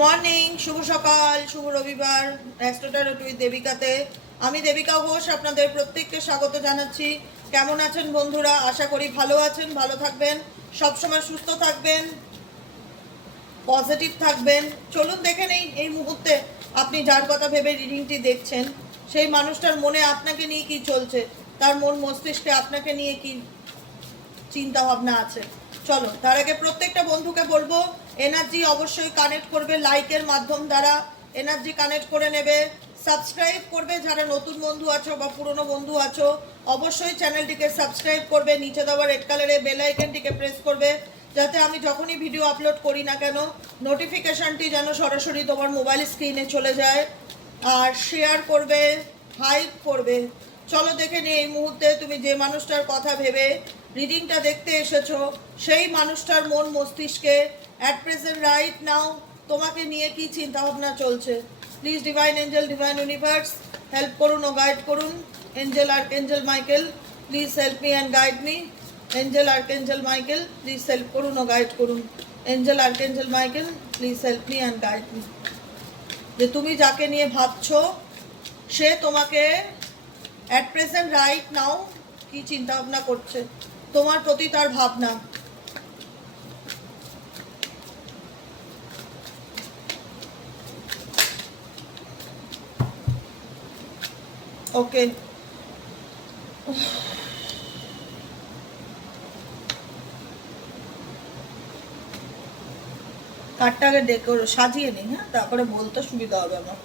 Morning, শুভ সকাল, শুভ রবিবার। অ্যাস্ট্রোটারট with দেবিকাতে আমি দেবিকা ঘোষ আপনাদের প্রত্যেককে স্বাগত জানাচ্ছি। কেমন আছেন বন্ধুরা? আশা করি ভালো আছেন, ভালো থাকবেন, সবসময় সুস্থ থাকবেন, পজিটিভ থাকবেন। চলুন দেখে নেই এই মুহূর্তে আপনি যার কথা ভেবে রিডিংটি দেখছেন সেই মানুষটার মনে আপনাকে নিয়ে কি চলছে, তার মন মস্তিষ্কে আপনাকে নিয়ে কি চিন্তা ভাবনা আছে। চলো তার আগে প্রত্যেকটা বন্ধুকে বলবো এনার্জি অবশ্যই কানেক্ট করবে, লাইকের মাধ্যম দ্বারা এনার্জি কানেক্ট করে নেবে, সাবস্ক্রাইব করবে যারা নতুন বন্ধু আছো বা পুরনো বন্ধু আছো অবশ্যই চ্যানেলটিকে সাবস্ক্রাইব করবে, নিচে দেওয়া রেড কালারের বেল আইকনটিকে প্রেস করবে যাতে আমি যখনই ভিডিও আপলোড করি না কেন নোটিফিকেশানটি যেন সরাসরি তোমার মোবাইল স্ক্রিনে চলে যায়। আর শেয়ার করবে, হাইপ করবে। চলো দেখে নিই এই মুহূর্তে তুমি যে মানুষটার কথা ভেবে রিডিংটা দেখতে এসেছো সেই মানুষটার মন মস্তিষ্কে অ্যাট প্রেজেন্ট রাইট নাও তোমাকে নিয়ে কি চিন্তা ভাবনা চলছে। Please divine angel, divine universe help করুন ও গাইড করুন। Angel archangel Michael please help me and guide me. Angel archangel Michael please help করুন ও গাইড করুন। Angel archangel Michael please help me and guide me. যে তুমি যাকে নিয়ে ভাবছো সে তোমাকে অ্যাট প্রেজেন্ট রাইট নাও কি চিন্তা ভাবনা করছে, তোমার প্রতি তার ভাবনা। ওকে, কার্ডটাকে ডেকোর সাজিয়ে নিই, হ্যাঁ, তারপরে বলতে সুবিধা হবে আমার।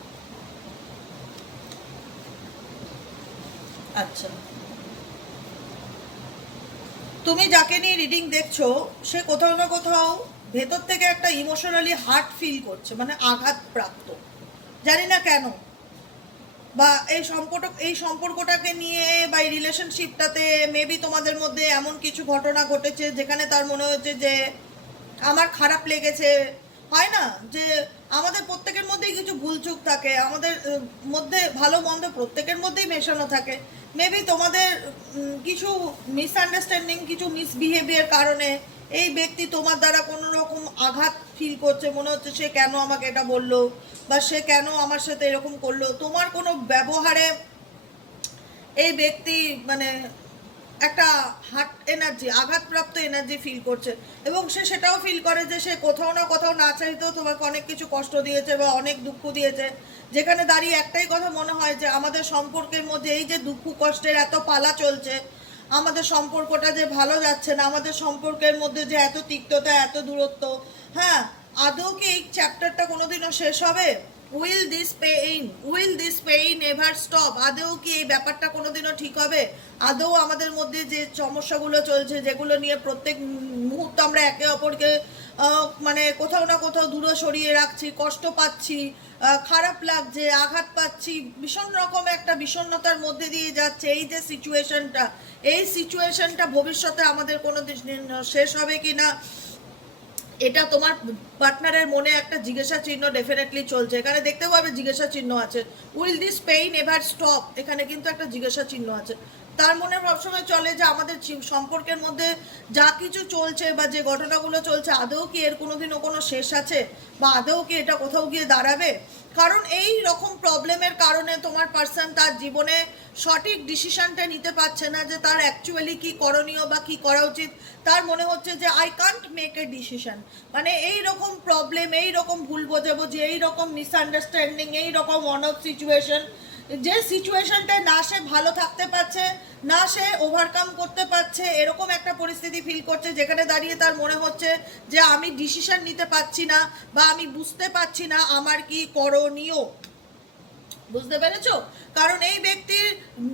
আচ্ছা, তুমি যাকে নিয়ে রিডিং দেখছো সে কোথাও না কোথাও ভেতর থেকে একটা ইমোশনালি হার্ট ফিল করছে, মানে আঘাতপ্রাপ্ত, জানি না কেন। বা এই সম্পর্কটাকে নিয়ে বা এই রিলেশনশিপটাতে মেবি তোমাদের মধ্যে এমন কিছু ঘটনা ঘটেছে যেখানে তার মনে হচ্ছে যে আমার খারাপ লেগেছে। হয় না যে আমাদের প্রত্যেকের মধ্যেই কিছু ভুলচুক থাকে, আমাদের মধ্যে ভালো মন্দ প্রত্যেকের মধ্যেই মেশানো থাকে। মেবি তোমাদের কিছু মিসআন্ডারস্ট্যান্ডিং, কিছু মিসবিহেভিয়ার কারণে এই ব্যক্তি তোমার দ্বারা কোনো রকম আঘাত ফিল করছে। মনে হচ্ছে সে কেন আমাকে এটা বললো বা সে কেন আমার সাথে এরকম করলো। তোমার কোনো ব্যবহারে এই ব্যক্তি মানে একটা হার্ট এনার্জি, আঘাতপ্রাপ্ত এনার্জি ফিল করছে। এবং সে সেটাও ফিল করে যে সে কোথাও না কোথাও না চাইতেও তোমাকে অনেক কিছু কষ্ট দিয়েছে বা অনেক দুঃখ দিয়েছে, যেখানে দাঁড়িয়ে একটাই কথা মনে হয় যে আমাদের সম্পর্কের মধ্যে এই যে দুঃখ কষ্টের এত পালা চলছে, আমাদের সম্পর্কটা যে ভালো যাচ্ছে না, আমাদের সম্পর্কের মধ্যে যে এত তিক্ততা, এত দূরত্ব, হ্যাঁ, আদৌ কি এই চ্যাপ্টারটা কোনোদিনও শেষ হবে? Will this pain ever stop? আদৌ কি এই ব্যাপারটা কোনোদিনও ঠিক হবে? আদৌ আমাদের মধ্যে যে সমস্যাগুলো চলছে, যেগুলো নিয়ে প্রত্যেক মুহূর্তে আমরা একে অপরকে মানে কোথাও না কোথাও দূরে সরিয়ে রাখছি, কষ্ট পাচ্ছি, খারাপ লাগছে, আঘাত পাচ্ছি, ভীষণ রকম একটা বিষণ্ণতার মধ্যে দিয়ে যাচ্ছে এই যে সিচুয়েশনটা, এই সিচুয়েশনটা ভবিষ্যতে আমাদের কোনো দিন শেষ হবে কি না, এটা তোমার পার্টনারের মনে একটা জিজ্ঞাসা চিহ্ন ডেফিনেটলি চলছে। এখানে দেখতে পাবে জিজ্ঞাসা চিহ্ন আছে, will this pain ever stop, এখানে কিন্তু একটা জিজ্ঞাসা চিহ্ন আছে। তার মনে সবসময় চলে যে আমাদের সম্পর্কের মধ্যে যা কিছু চলছে বা যে ঘটনাগুলো চলছে আদৌ কি এর কোনোদিনও কোনো শেষ আছে, বা আদৌ কি এটা কোথাও গিয়ে দাঁড়াবে। কারণ এই রকম প্রবলেমের কারণে তোমার পার্সন তার জীবনে সঠিক ডিসিশনটা নিতে পারছে না যে তার অ্যাকচুয়ালি কি করণীয় বা কি করা উচিত। তার মনে হচ্ছে যে I can't make a decision. মানে এই রকম প্রবলেম, এই রকম ভুল বোঝাবুঝি, এই রকম মিসআন্ডারস্ট্যান্ডিং, এই রকম অন অফ সিচুয়েশন, যে সিচুয়েশনটায় না সে ভালো থাকতে পারছে, না সে ওভারকাম করতে পারছে, এরকম একটা পরিস্থিতি ফিল করছে যেখানে দাঁড়িয়ে তার মনে হচ্ছে যে আমি ডিসিশন নিতে পারছি না বা আমি বুঝতে পারছি না আমার কি করণীয়। বুঝতে পেরেছো? কারণ এই ব্যক্তির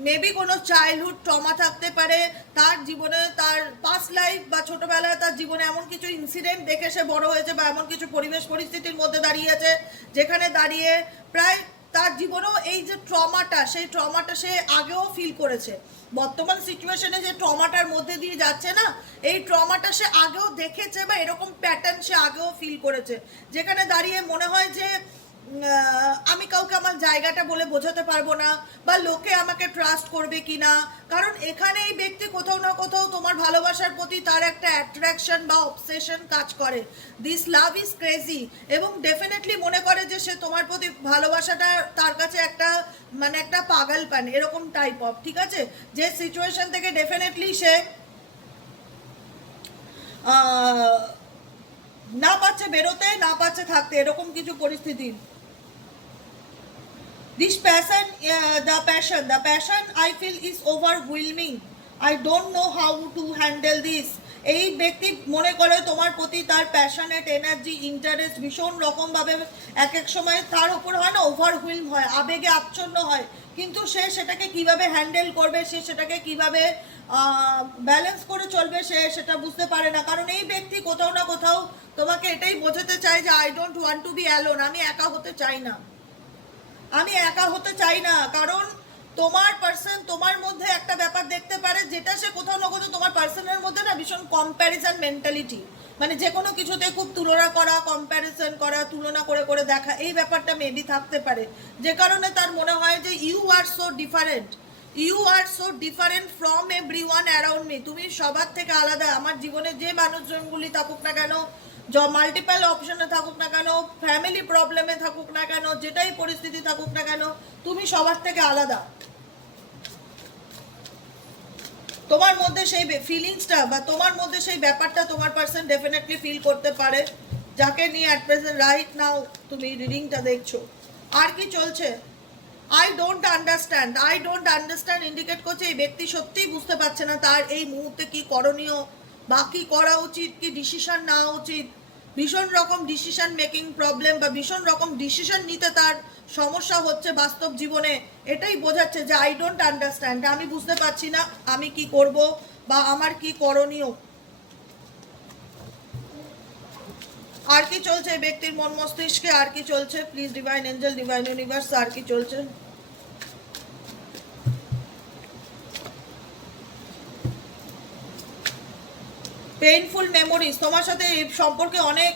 মেবি কোনো চাইল্ডহুড ট্রমা থাকতে পারে, তার জীবনে তার পাস্ট লাইফ বা ছোটবেলায় তার জীবনে এমন কিছু ইনসিডেন্ট দেখে সে বড় হয়েছে বা এমন কিছু পরিবেশ পরিস্থিতির মধ্যে দাঁড়িয়েছে যেখানে দাঁড়িয়ে প্রায় তার জীবনেও এই যে ট্রমাটা, সেই ট্রমাটা সে আগেও ফিল করেছে। বর্তমান সিচুয়েশনে যে ট্রমাটার মধ্যে দিয়ে যাচ্ছে না, এই ট্রমাটা সে আগেও দেখেছে বা এরকম প্যাটার্ন সে আগেও ফিল করেছে, যেখানে দাঁড়িয়ে মনে হয় যে আমি কাউকে আমার জায়গাটা বলে বোঝাতে পারবো না, বা লোকে আমাকে ট্রাস্ট করবে কি না। কারণ এখানে এই ব্যক্তি কোথাও না কোথাও তোমার ভালোবাসার প্রতি তার একটা অ্যাট্রাকশন বা অবসেশন কাজ করে। দিস লাভ ইজ ক্রেজি, এবং ডেফিনেটলি মনে করে যে সে তোমার প্রতি ভালোবাসাটা তার কাছে একটা মানে একটা পাগলপান এরকম টাইপ অফ, ঠিক আছে, যে সিচুয়েশন থেকে ডেফিনেটলি সে না পাচ্ছে বেরোতে, না পাচ্ছে থাকতে, এরকম কিছু পরিস্থিতি। This passion, the passion I feel is overwhelming. I don't know how to handle this. এই ব্যক্তি মনে করে তোমার প্রতি তার প্যাশনেট এনার্জি ইন্টারেস্ট ভীষণ রকমভাবে এক এক সময় তার উপর হয় না, ওভারহুইলম হয়, আবেগে আচ্ছন্ন হয়, কিন্তু সে সেটাকে কিভাবে হ্যান্ডেল করবে, সে সেটাকে কিভাবে ব্যালেন্স করে চলবে, সে সেটা বুঝতে পারে না। কারণ এই ব্যক্তি কোথাও না কোথাও তোমাকে এটাই বোঝাতে চায় যে I don't want to be alone, আমি একা হতে চাই না, আমি একা হতে চাই না। কারণ তোমার পার্সন তোমার মধ্যে একটা ব্যাপার দেখতে পারে, যেটা সে কোথাও না কোথাও তোমার পার্সনের মধ্যে না ভীষণ কম্প্যারিজন মেন্টালিটি, মানে যে কোনো কিছুতে খুব তুলনা করা, কম্প্যারিজন করা, তুলনা করে করে দেখা, এই ব্যাপারটা মেবি থাকতে পারে, যে কারণে তার মনে হয় যে you are so different, you are so different from everyone around me, তুমি সবার থেকে আলাদা। আমার জীবনে যে মানুষজনগুলি থাকুক না কেন, মাল্টিপল অপশনে থাকুক না কেন, ফ্যামিলি প্রবলেমে থাকুক না কেন, যেটাই পরিস্থিতি থাকুক না কেন, তুমি সবার থেকে আলাদা। তোমার মধ্যে সেই ফিলিংসটা বা তোমার মধ্যে সেই ব্যাপারটা তোমার পার্সন ডেফিনেটলি ফিল করতে পারে, যাকে নিয়ে অ্যাট প্রেজেন্ট রাইট নাও তুমি রিডিংটা দেখছো। আর কি চলছে? আই ডোন্ট আন্ডারস্ট্যান্ড ইন্ডিকেট করছে এই ব্যক্তি সত্যিই বুঝতে পারছে না তার এই মুহূর্তে কি করণীয় বা কি করা উচিত, কি ডিসিশন নেওয়া উচিত। ভীষণ রকম ডিসিশন মেকিং প্রবলেম বা ভীষণ রকম ডিসিশন নিতে তার সমস্যা হচ্ছে বাস্তব জীবনে, এটাই বোঝাচ্ছে যে আই ডোন্ট আন্ডারস্ট্যান্ড, আমি বুঝতে পারছি না আমি কি করব বা আমার কি করণীয়। আর কি চলছে এই ব্যক্তির মন মস্তিষ্কে, আর কি চলছে please divine angel, divine universe, আর কি চলছে? পেইনফুল মেমোরিজ, তোমার সাথে এই সম্পর্কে অনেক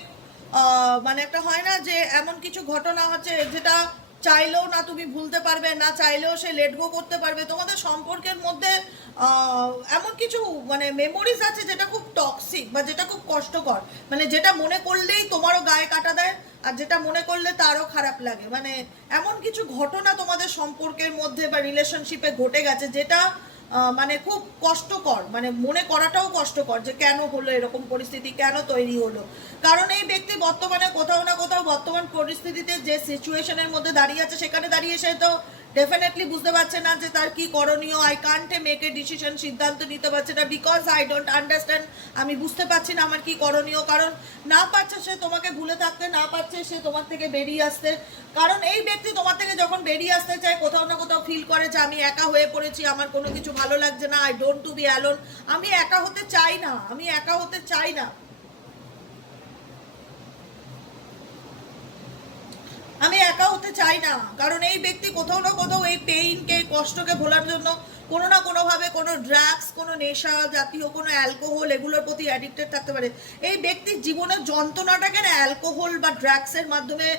মানে একটা হয় না যে এমন কিছু ঘটনা হচ্ছে যেটা চাইলেও না তুমি ভুলতে পারবে, না চাইলেও সে লেট গো করতে পারবে। তোমাদের সম্পর্কের মধ্যে এমন কিছু মানে মেমোরিজ আছে যেটা খুব টক্সিক বা যেটা খুব কষ্টকর, মানে যেটা মনে করলেই তোমারও গায়ে কাটা দেয়, আর যেটা মনে করলে তারও খারাপ লাগে। মানে এমন কিছু ঘটনা তোমাদের সম্পর্কের মধ্যে বা রিলেশনশিপে ঘটে গেছে যেটা মানে খুব কষ্টকর, মানে মনে করাটাও কষ্টকর যে কেন হলো এরকম পরিস্থিতি, কেন তৈরি হলো। কারণ এই ব্যক্তি বর্তমানে কোথাও না কোথাও বর্তমান পরিস্থিতিতে যে সিচুয়েশনের মধ্যে দাঁড়িয়ে আছে, সেখানে দাঁড়িয়ে সে তো ডেফিনেটলি বুঝতে পারছে না যে তার কি করণীয়। I can't make a decision, সিদ্ধান্ত নিতে পারছে না, বিকজ আই ডোন্ট আন্ডারস্ট্যান্ড, আমি বুঝতে পারছি না আমার কি করণীয়। কারণ না পারছে সে তোমাকে ভুলে থাকতে, না পারছে সে তোমার থেকে বেরিয়ে আসতে। কারণ এই ব্যক্তি তোমার থেকে যখন বেরিয়ে আসতে চায়, কোথাও না কোথাও ফিল করে যে আমি একা হয়ে পড়েছি, আমার কোনো কিছু ভালো লাগছে না, I don't to be alone, আমি একা হতে চাই না, আমি একা হতে চাই না, আমি একা হতে চাই না। কারণ এই ব্যক্তি কোথাও না কোথাও এই পেইনকে, কষ্টকে ভোলার জন্য কোনো না কোনোভাবে কোনো ড্রাগস, কোনো নেশা জাতীয়, কোনো অ্যালকোহল, এগুলোর প্রতি অ্যাডিক্টেড থাকতে পারে। এই ব্যক্তির জীবনের যন্ত্রণাটাকে না অ্যালকোহল বা ড্রাগসের মাধ্যমে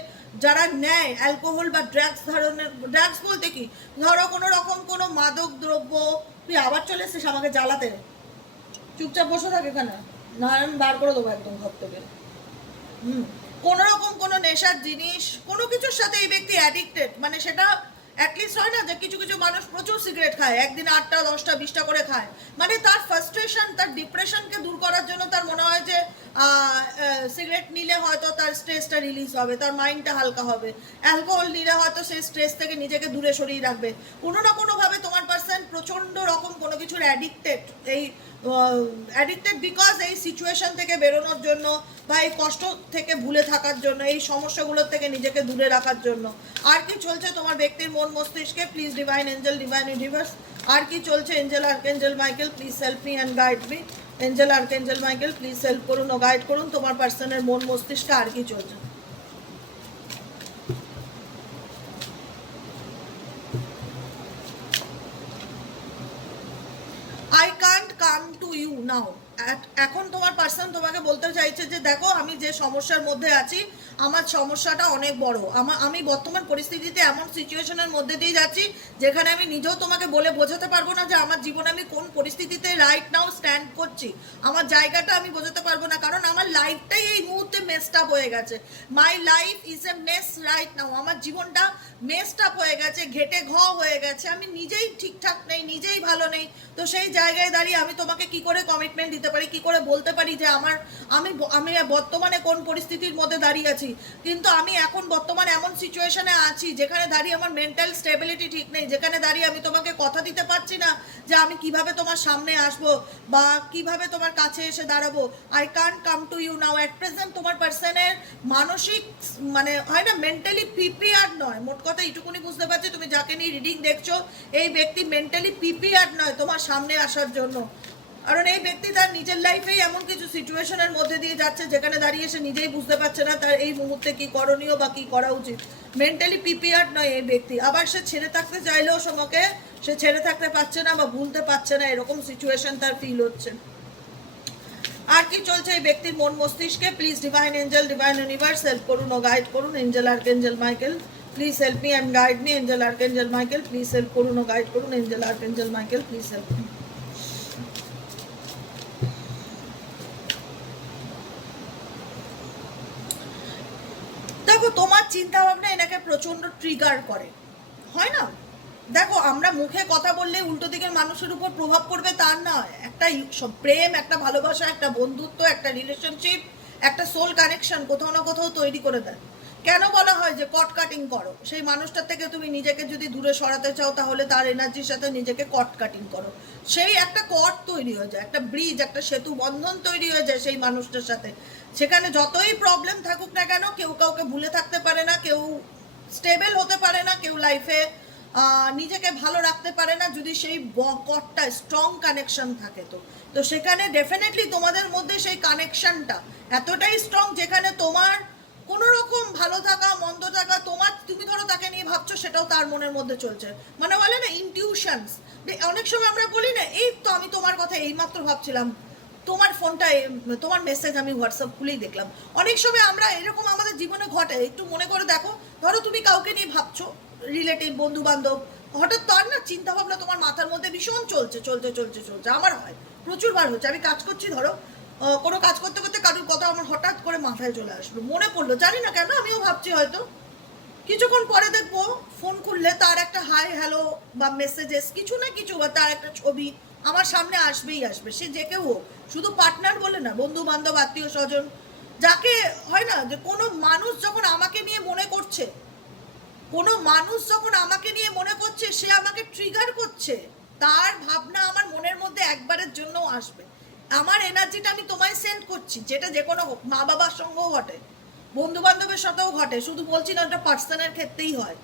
যারা নেয়, অ্যালকোহল বা ড্রাগস ধরনের, ড্রাগস বলতে কি, ধরো কোনো রকম কোনো মাদক দ্রব্য, তুই আবার চলে এসছিস আমাকে জ্বালাতে, চুপচাপ বসে থাকে এখানে, না আমি বার করে দেবো একদম ঘর থেকে। কোনো রকম কোনো নেশার জিনিস, কোনো কিছুর সাথে এই ব্যক্তি অ্যাডিক্টেড, মানে সেটা অ্যাটলিস্ট হয় না যে কিছু কিছু মানুষ প্রচুর সিগারেট খায়, একদিন 8টা 10টা 20টা করে খায়, মানে তার ফ্রাস্ট্রেশন, তার ডিপ্রেশনকে দূর করার জন্য তার মনে হয় যে সিগারেট নিলে হয়তো তার স্ট্রেসটা রিলিজ হবে, তার মাইন্ডটা হালকা হবে। অ্যালকোহল নিলে হয়তো সেই স্ট্রেস থেকে নিজেকে দূরে সরিয়ে রাখবে। কোনো না কোনোভাবে তোমার পার্সন প্রচণ্ড রকম কোনো কিছুর অ্যাডিক্টেড, এই অ্যাডিক্টেড বিকজ এই সিচুয়েশন থেকে বেরোনোর জন্য বা এই কষ্ট থেকে ভুলে থাকার জন্য, এই সমস্যাগুলোর থেকে নিজেকে দূরে রাখার জন্য। আর কি চলছে তোমার ব্যক্তির মন মস্তিষ্কে please divine angel, divine universe, আর কি চলছে? Angel archangel Michael please help me and guide me. Angel archangel Michael please help করুন ও গাইড করুন তোমার পার্সনের মন মস্তিষ্কে আর কি চলছে। I can't come to you now. এখন তোমার পার্সন তোমাকে বলতে চাইছে যে দেখো আমি যে সমস্যার মধ্যে আছি আমার সমস্যাটা অনেক বড়। আমি বর্তমান পরিস্থিতিতে এমন সিচুয়েশনের মধ্যে দিয়ে যাচ্ছি যেখানে আমি নিজেও তোমাকে বলে বোঝাতে পারবো না যে আমার জীবনে আমি কোন পরিস্থিতিতে রাইট নাও স্ট্যান্ড করছি। আমার জায়গাটা আমি বোঝাতে পারবো না, কারণ আমার লাইফটাই এই মুহূর্তে মেসড আপ হয়ে গেছে। My life is a mace right now. আমার জীবনটা মেসড আপ হয়ে গেছে, ঘেটে ঘ হয়ে গেছে। আমি নিজেই ঠিকঠাক নেই, নিজেই ভালো নেই। তো সেই জায়গায় দাঁড়িয়ে আমি তোমাকে কি করে কমিটমেন্ট দিতে পারি, কি করে বলতে পারি যে আমি আমি বর্তমানে কোন পরিস্থিতির মধ্যে দাঁড়িয়ে আছি। কিন্তু আমি এখন বর্তমানে এমন সিচুয়েশনে আছি যেখানে দাঁড়িয়ে আমার মেন্টাল স্টেবিলিটি ঠিক নেই, যেখানে দাঁড়িয়ে আমি তোমাকে কথা দিতে পারছি না যে আমি কিভাবে তোমার সামনে আসবো বা কিভাবে তোমার কাছে এসে দাঁড়াবো। I can't come to you now at present. তোমার পার্সনের মানসিক মানে হয় না, মেন্টালি প্রিপেয়ার্ড নয়। মোট কথা এইটুকুনি বুঝতে পারছি, তুমি যাকে নিয়ে রিডিং দেখছো এই ব্যক্তি মেন্টালি প্রিপেয়ার্ড নয় তোমার সামনে আসার জন্য। কারণ এই ব্যক্তি তার নিজের লাইফেই এমন কিছু সিচুয়েশনের মধ্যে দিয়ে যাচ্ছে যেখানে দাঁড়িয়ে সে নিজেই বুঝতে পারছে না তার এই মুহূর্তে কি করণীয় বা কি করা উচিত। মেন্টালি প্রিপেয়ার্ড নয় এই ব্যক্তি। আবার সে ছেড়ে থাকতে চাইলেও তোমাকে সে ছেড়ে থাকতে পারছে না বা ভুলতে পারছে না, এরকম সিচুয়েশন তার ফিল হচ্ছে। আর কি চলছে এই ব্যক্তির মন মস্তিষ্কে? Please divine angel, divine universe help করুন ও গাইড করুন। Angel archangel Michael please help me and guide me. Angel archangel Michael please help করুন ও গাইড করুন। Angel archangel Michael please help me. দেখো তোমার চিন্তা ভাবনা এনাকে প্রচন্ড ট্রিগার করে, হয় না? দেখো আমরা মুখে কথা বললে উল্টো দিকের মানুষের উপর প্রভাব পড়বে তার নয়। একটা প্রেম, একটা ভালোবাসা, একটা বন্ধুত্ব, একটা রিলেশনশিপ, একটা সোল কানেকশন কোথাও না কোথাও তৈরি করে দেয়। কেন বলা হয় যে কট কাটিং করো? সেই মানুষটার থেকে তুমি নিজেকে যদি দূরে সরাতে চাও তাহলে তার এনার্জির সাথে নিজেকে কট কাটিং করো। সেই একটা কট তৈরি হয়ে যায়, একটা ব্রিজ, একটা সেতু বন্ধন তৈরি হয়ে যায় সেই মানুষটার সাথে। সেখানে যতই প্রবলেম থাকুক না কেন, কেউ কাউকে ভুলে থাকতে পারে না, কেউ স্টেবল হতে পারে না, কেউ লাইফে নিজেকে ভালো রাখতে পারে না যদি সেই কটটা স্ট্রং কানেকশন থাকে। তো সেখানে ডেফিনেটলি তোমাদের মধ্যে সেই কানেকশনটা এতটাই স্ট্রং যেখানে তোমার কোনো রকম ভালো থাকা মন্দ থাকা তুমি ধরো তাকে নিয়ে ভাবছো, সেটাও তার মনের মধ্যে চলছে। মানে বলে না ইনটিউশনস। অনেক সময় আমরা বলি না এই তো আমি তোমার কথা এইমাত্র ভাবছিলাম, তোমার ফোনটা তোমার মেসেজ আমি হোয়াটসঅ্যাপ খুলেই দেখলাম। অনেক সময় আমরা এরকম আমাদের জীবনে ঘটে। একটু মনে করে দেখো, ধরো তুমি কাউকে নিয়ে ভাবছো, রিলেটিভ, বন্ধু বান্ধব, হঠাৎ তার না চিন্তা ভাবনা তোমার মাথার মধ্যে ভীষণ চলছে চলছে চলছে চলছে। আমার হয়, প্রচুরবার হচ্ছে। আমি কাজ করছি, ধরো কোনো কাজ করতে করতে কারোর কথা আমার হঠাৎ করে মাথায় চলে আসলো, মনে পড়লো, জানি না কেন, আমিও ভাবছি হয়তো। কিছুক্ষণ পরে দেখবো ফোন খুললে তার একটা হাই হ্যালো বা মেসেজেস কিছু না কিছু বা তার একটা ছবি আমার সামনে আসবেই আসবে। সে যে কেউ হোক, শুধু পার্টনার বলে না, বন্ধু বান্ধব, আত্মীয় স্বজন, যাকে হয় না যে কোনো মানুষ যখন আমাকে নিয়ে মনে করছে, কোনো মানুষ যখন আমাকে নিয়ে মনে করছে, সে আমাকে ট্রিগার করছে, তার ভাবনা আমার মনের মধ্যে একবারের জন্য আসবে। আমার এনার্জিটা আমি তোমায় সেন্ড করছি, যেটা যে কোনো হোক, মা বাবার সঙ্গেও ঘটে, বন্ধু বান্ধবের সাথেও ঘটে, শুধু বলছি না একটা পার্সনের ক্ষেত্রেই হয়।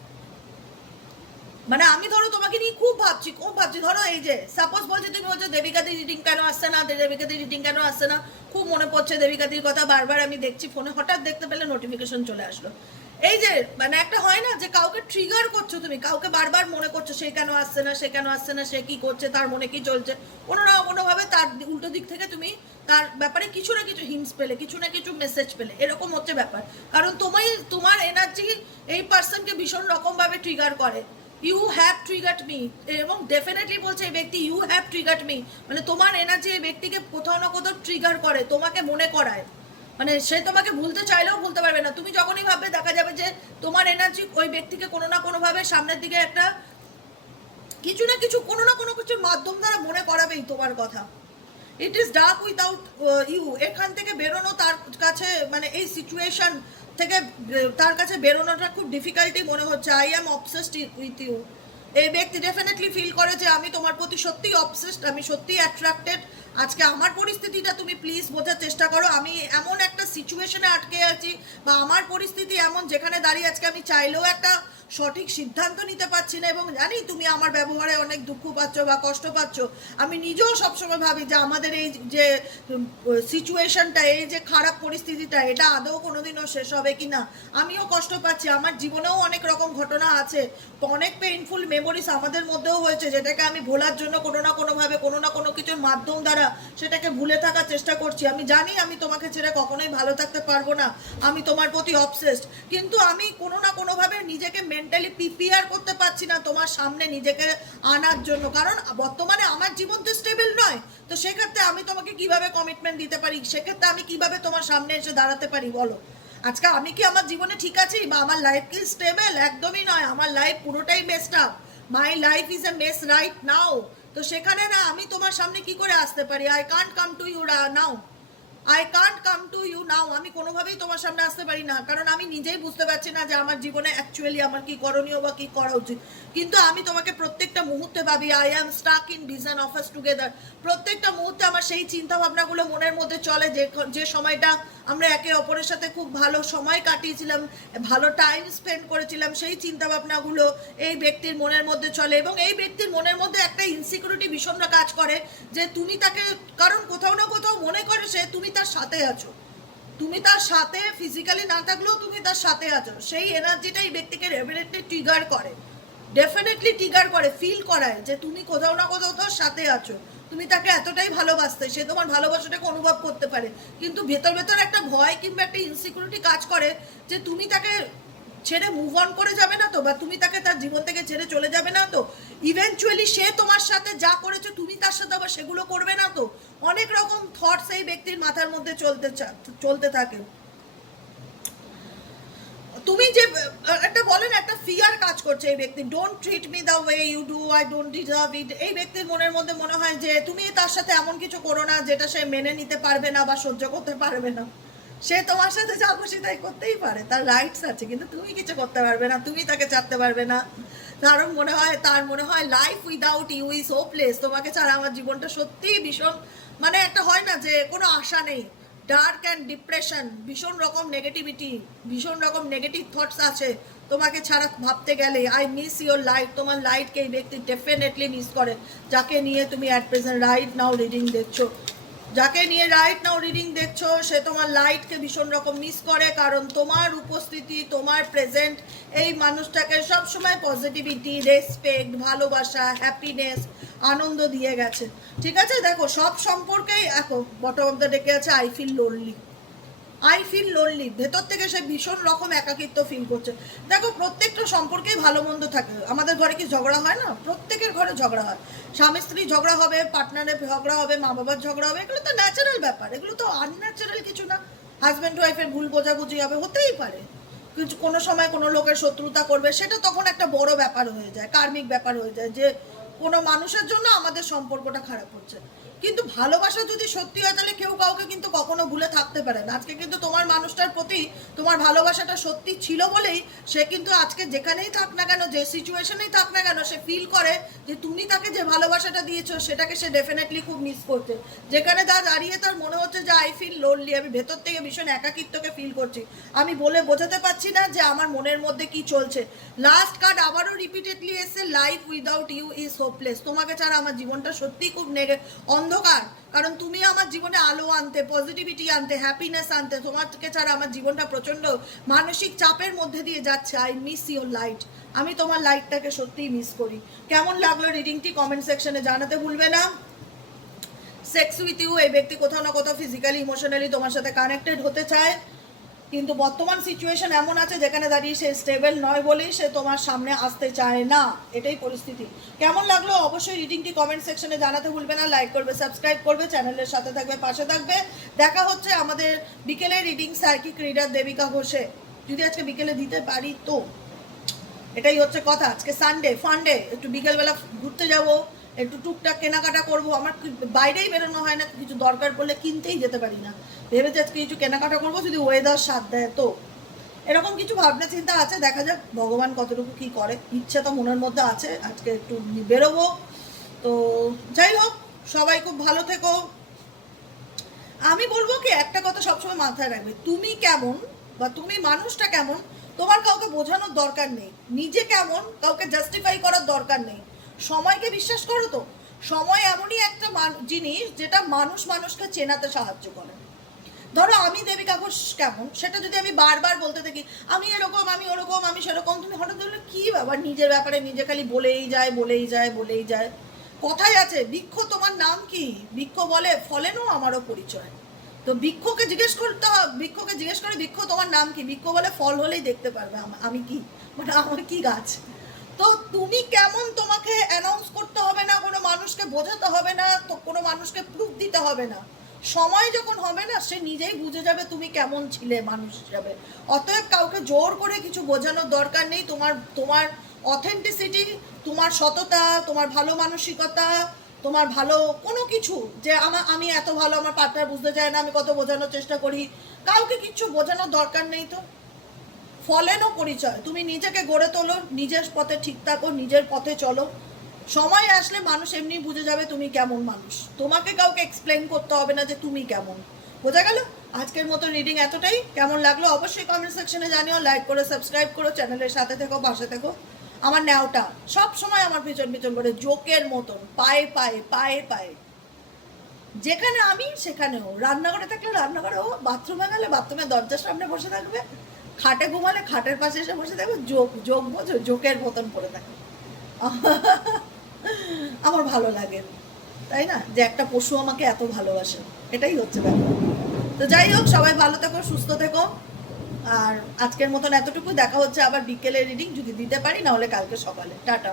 মানে আমি ধরো তোমাকে নিয়ে খুব ভাবছি ধরো এই যে সাপোজ বলছি, তুমি বলছো দেবিকাদির রিডিং কেন আসছে না, দেবিকাদির রিডিং কেন আসছে না, খুব মনে পড়ছে দেবিকাদির কথা, বারবার আমি দেখছি ফোনে, হঠাৎ দেখতে পেলে নোটিফিকেশন চলে আসলো। এই যে মানে একটা হয় না যে কাউকে ট্রিগার করছো, তুমি কাউকে বারবার মনে করছো সে কেন আসছে না, সে কেন আসছে না, সে কি করছে, তার মনে কি চলছে, কোনো না কোনোভাবে তার উল্টো দিক থেকে তুমি তার ব্যাপারে কিছু না কিছু হিন্টস পেলে, কিছু না কিছু মেসেজ পেলে, এরকম হচ্ছে ব্যাপার। কারণ তোমার এনার্জি এই পার্সনকে ভীষণ রকমভাবে ট্রিগার করে। ইউ হ্যাভ ট্রিগার্ড মি, এবং ডেফিনেটলি বলছে এই ব্যক্তি ইউ হ্যাভ ট্রিগার্ড মি, মানে তোমার এনার্জি এই ব্যক্তিকে কোথাও না কোথাও ট্রিগার করে, তোমাকে মনে করায়। মানে সে তোমাকে ভুলতে চাইলেও ভুলতে পারবে না। তুমি যখনই ভাববে, দেখা যাবে যে তোমার এনার্জি ওই ব্যক্তিকে কোনো না কোনোভাবে সামনের দিকে একটা কিছু না কিছু, কোনো না কোনো কিছুর মাধ্যম দ্বারা মনে করাবেই তোমার কথা। It is dark without you. এখান থেকে বেরোনো তার কাছে, মানে এই সিচুয়েশন থেকে তার কাছে বেরোনোটা খুব ডিফিকাল্টি মনে হচ্ছে। I am obsessed with you. এই ব্যক্তি ডেফিনেটলি ফিল করে যে আমি তোমার প্রতি সত্যিই অবসেসড, আমি সত্যিই অ্যাট্রাক্টেড। আজকে আমার পরিস্থিতিটা তুমি প্লিজ বোঝার চেষ্টা করো। আমি এমন একটা সিচুয়েশনে আটকে আছি, বা আমার পরিস্থিতি এমন যেখানে দাঁড়িয়ে আজকে আমি চাইলেও একটা সঠিক সিদ্ধান্ত নিতে পারছি না, এবং জানি তুমি আমার ব্যবহারে অনেক দুঃখ পাচ্ছ বা কষ্ট পাচ্ছ। আমি নিজেও সবসময় ভাবি যে আমাদের এই যে সিচুয়েশনটা, এই যে খারাপ পরিস্থিতিটা, এটা আদৌ কোনোদিনও শেষ হবে কি না। আমিও কষ্ট পাচ্ছি, আমার জীবনেও অনেক রকম ঘটনা আছে, অনেক পেইনফুল মেমোরিজ আমাদের মধ্যেও হয়েছে, যেটাকে আমি ভোলার জন্য কোনো না কোনোভাবে কোনো না কোনো কিছুর মাধ্যম দ্বারা আমরা সেটাকে ভুলে থাকার চেষ্টা করছি। আমি জানি আমি তোমাকে ছেড়ে কখনোই ভালো থাকতে পারবো না, আমি তোমার প্রতি অবসেসড, কিন্তু আমি কোনো না কোনোভাবে নিজেকে মেন্টালি প্রিপেয়ার করতে পারছি না তোমার সামনে নিজেকে আনার জন্য, কারণ বর্তমানে আমার জীবন তো স্টেবল নয়। তো সেক্ষেত্রে আমি তোমাকে কিভাবে কমিটমেন্ট দিতে পারি, সেক্ষেত্রে আমি কিভাবে তোমার সামনে এসে দাঁড়াতে পারি বলো? আজকে আমি কি আমার জীবনে ঠিক আছি বা আমার লাইফ কি স্টেবল? একদমই নয়, আমার লাইফ পুরোটাই messed up. My life is a mace right now. তো সেখানে না আমি তোমার সামনে কি করে আসতে পারি? I can't come to you now, I can't come to you now. আমি কোনোভাবেই তোমার সামনে আসতে পারি না, কারণ আমি নিজেই বুঝতে পারছি না যে আমার জীবনে অ্যাকচুয়ালি আমার কি করণীয় বা কি করা উচিত। কিন্তু আমি তোমাকে প্রত্যেকটা মুহূর্তে ভাবি, I am stuck in vision of us together. প্রত্যেকটা মুহূর্তে আমার সেই চিন্তা ভাবনাগুলো মনের মধ্যে চলে, যে সময়টা আমরা একে অপরের সাথে খুব ভালো সময় কাটিয়েছিলাম, ভালো টাইম স্পেন্ড করেছিলাম, সেই চিন্তা ভাবনাগুলো এই ব্যক্তির মনের মধ্যে চলে। এবং এই ব্যক্তির মনের মধ্যে একটা ইনসিকিউরিটি ভীষণ কাজ করে যে তুমি তাকে, কারণ কোথাও না কোথাও মনে করে সে তুমি তার সাথে আছো, তুমি তার সাথে ফিজিক্যালি না থাকলেও তুমি তার সাথে আছো। সেই এনার্জিটা এই ব্যক্তিকে ডেফিনেটলি ট্রিগার করে, ফিল করায় যে তুমি কোথাও না কোথাও তার সাথে আছো, তুমি তাকে এতটাই ভালোবাসতে, সে তোমার ভালোবাসাটাকে অনুভব করতে পারে। কিন্তু ভেতর ভেতর একটা ভয় কিংবা একটা ইনসিকিউরিটি কাজ করে যে তুমি তাকে ছেড়ে মুভ অন করে যাবে না তো, বা তুমি তাকে তার জীবন থেকে ছেড়ে চলে যাবে না তো, ইভেনচুয়ালি সে তোমার সাথে যা করেছে তুমি তার সাথে আবার সেগুলো করবে না তো। অনেক রকম থটস এই ব্যক্তির মাথার মধ্যে চলতে থাকে। তুমি যে একটা বলেন একটা ফিয়ার কাজ করছে এই ব্যক্তি, don't treat me the way you do, I don't deserve it. এই ব্যক্তির মনের মধ্যে মনে হয় যে তুমি তার সাথে এমন কিছু করো না যেটা সে মেনে নিতে পারবে না বা সহ্য করতে পারবে না। সে তোমার সাথে যা খুশি তাই করতেই পারে, তার রাইটস আছে, কিন্তু তুমি কিছু করতে পারবে না, তুমি তাকে চাপতে পারবে না। তার মনে হয় life without you is hopeless. তোমাকে ছাড়া আমার জীবনটা সত্যিই ভীষণ, মানে একটা হয় না যে কোনো আশা নেই, ডার্ক অ্যান্ড ডিপ্রেশন, ভীষণ রকম নেগেটিভিটি, ভীষণ রকম নেগেটিভ থটস আছে তোমাকে ছাড়া ভাবতে গেলে। আই মিস ইউর লাইট, তোমার লাইটকে এই ব্যক্তি ডেফিনেটলি মিস করে, যাকে নিয়ে তুমি at present right now reading দেখছো। সে তোমার লাইটকে ভীষণ রকম মিস করে, কারণ তোমার উপস্থিতি, তোমার প্রেজেন্ট এই মানুষটাকে সবসময় পজিটিভিটি, রেসপেক্ট, ভালোবাসা, হ্যাপিনেস, আনন্দ দিয়ে গেছে। ঠিক আছে, দেখো সব সম্পর্কেই এখন বটম অফ দ্য ডেকে আছে আই ফিল লোনলি। ভেতর থেকে সে ভীষণ রকম একাকিত্ব ফিল করছে। দেখো প্রত্যেকটা সম্পর্কেই ভালো মন্দ থাকে, আমাদের ঘরে কি ঝগড়া হয় না? প্রত্যেকের ঘরে ঝগড়া হয়, স্বামী স্ত্রী ঝগড়া হবে, পার্টনারের ঝগড়া হবে, মা বাবার ঝগড়া হবে, এগুলো তো ন্যাচারাল ব্যাপার, এগুলো তো আনন্যাচারাল কিছু না। হাজব্যান্ড ওয়াইফের ভুল বোঝাবুঝি হবে, হতেই পারে। কিছু কোনো সময় কোনো লোকের শত্রুতা করবে, সেটা তখন একটা বড় ব্যাপার হয়ে যায়, কার্মিক ব্যাপার হয়ে যায়, যে কোনো মানুষের জন্য আমাদের সম্পর্কটা খারাপ হচ্ছে। কিন্তু ভালোবাসা যদি সত্যি হয় তাহলে কেউ কাউকে কিন্তু কখনো ভুলে থাকতে পারে না। আজকে কিন্তু তোমার মানুষটার প্রতি তোমার ভালোবাসাটা সত্যি ছিল বলেই সে কিন্তু আজকে যেখানেই থাক না কেন, যে সিচুয়েশনেই থাক না কেন, সে ফিল করে যে তুমি তাকে যে ভালোবাসাটা দিয়েছো সেটাকে সে ডেফিনেটলি খুব মিস করছে। যেখানে দাঁড়িয়ে তার মনে হচ্ছে যে আই ফিল লোনলি, আমি ভেতর থেকে ভীষণ একাকিত্বকে ফিল করছি, আমি বলে বোঝাতে পারছি না যে আমার মনের মধ্যে কি চলছে। লাস্ট কার্ড আবারও রিপিটেডলি এসে life without you is hopeless. তোমাকে ছাড়া আমার জীবনটা সত্যিই খুব অন্ধকার, কারণ তুমি আমার জীবনে আলো আনতে, পজিটিভিটি আনতে, হ্যাপিনেস আনতে। তোমাকে ছাড়া আমার জীবনটা প্রচণ্ড মানসিক চাপের মধ্যে দিয়ে যাচ্ছে। আই মিস ইউর লাইট, আমি তোমার লাইটটাকে সত্যিই মিস করি। কেমন লাগলো রিডিংটি কমেন্ট সেকশনে জানাতে ভুলবে না। সেক্স উইথ ইউ, এই ব্যক্তি কোথাও না কোথাও ফিজিক্যালি ইমোশনালি তোমার সাথে কানেক্টেড হতে চায়, কিন্তু বর্তমান সিচুয়েশন এমন আছে যেখানে দাঁড়িয়ে সে স্টেবল নয় বলেই সে তোমার সামনে আসতে চায় না, এটাই পরিস্থিতি। কেমন লাগলো অবশ্যই রিডিংটি কমেন্ট সেকশনে জানাতে ভুলবে না। লাইক করবে, সাবস্ক্রাইব করবে, চ্যানেলের সাথে থাকবে, পাশে থাকবে। দেখা হচ্ছে আমাদের বিকেলে রিডিং সাইকিক রিডার দেবিকা ঘোষে, যদি আজকে বিকেলে দিতে পারি তো। এটাই হচ্ছে কথা। আজকে সানডে, ফান্ডে, একটু বিকেলবেলা ঘুরতে যাব, একটু টুকটাক কেনাকাটা করব। আমার বাইরেই বেরোনো হয় না, কিছু দরকার পড়লে কিনতেই যেতে পারি না। ভেবেছি আজকে কিছু কেনাকাটা করবো, যদি ওয়েদার সাথ দেয় তো। এরকম কিছু ভাবনা চিন্তা আছে, দেখা যাক ভগবান কতটুকু কি করে। ইচ্ছা তো মনের মধ্যে আছে, আজকে একটু বেরোবো। তো যাই হোক, সবাই খুব ভালো থেকো। আমি বলবো কি, একটা কথা সবসময় মাথায় রাখবে, তুমি কেমন বা তুমি মানুষটা কেমন তোমার কাউকে বোঝানোর দরকার নেই। নিজে কেমন কাউকে জাস্টিফাই করার দরকার নেই। সময়কে বিশ্বাস করো তো, সময় এমনই একটা জিনিস যেটা মানুষকে চেনাতে সাহায্য করে। ধরো আমি দেবিকা ঘোষ কেমন, সেটা যদি আমি বারবার বলতে থাকি আমি এরকম, আমি ওরকম, আমি সেরকম, তুমি হঠাৎ বললে কি ব্যাপার, নিজের ব্যাপারে নিজে খালি বলেই যায়। কথাই আছে, বৃক্ষ তোমার নাম কি? বৃক্ষ বলে ফলেনও আমারও পরিচয়। তো বৃক্ষকে জিজ্ঞেস করতে হবে, বৃক্ষকে জিজ্ঞেস করে বৃক্ষ তোমার নাম কি, বৃক্ষ বলে ফল হলেই দেখতে পারবে আমি কি, মানে আমার কি গাছ। তো তুমি কেমন তোমাকে অ্যানাউন্স করতে হবে না, কোনো মানুষকে বোঝাতে হবে না, তো কোনো মানুষকে প্রুফ দিতে হবে না। সময় যখন হবে না সে নিজেই বুঝে যাবে তুমি কেমন ছিলে মানুষ হিসাবে। অতএব কাউকে জোর করে কিছু বোঝানোর দরকার নেই। তোমার তোমার অথেন্টিসিটি, তোমার সততা, তোমার ভালো মানসিকতা, তোমার ভালো কোনো কিছু, যে আমি এত ভালো, আমার পার্টনার বুঝতে চায় না, আমি কত বোঝানোর চেষ্টা করি, কাউকে কিচ্ছু বোঝানোর দরকার নেই। তো ফলেনও পরিচয়, তুমি নিজেকে গড়ে তোলো, নিজের পথে ঠিক থাকো, নিজের পথে চলো। সময় আসলে মানুষ এমনি বুঝে যাবে তুমি কেমন মানুষ, তোমাকে কাউকে এক্সপ্লেন করতে হবে না যে তুমি কেমন। বোঝা গেল? আজকের মতো রিডিং এতটাই। কেমন লাগলো অবশ্যই কমেন্ট সেকশনে জানিও, লাইক করো, সাবস্ক্রাইব করো, চ্যানেলের সাথে থেকো, পাশে থেকো। আমার ন্যাওটা সব সময় আমার পিছন পিছন করে জোকের মতন পায়ে পায়ে পায়ে পায়ে, যেখানে আমি সেখানেও, রান্নাঘরে থাকলে রান্নাঘরেও, বাথরুমে গেলে বাথরুমের দরজার সামনে বসে থাকবে, খাটে ঘুমালে খাটের পাশে এসে বসে থাকবে, যোগ যোগ বোঝো, জোকের মতন পড়ে থাকে। আমার ভালো লাগে, তাই না, যে একটা পশু আমাকে এত ভালোবাসে, এটাই হচ্ছে ব্যাপার। তো যাই হোক, সবাই ভালো থেকো, সুস্থ থেকো। আর আজকের মতন এতটুকু, দেখা হচ্ছে আবার বিকেলে রিডিং যদি দিতে পারি, না হলে কালকে সকালে। টাটা।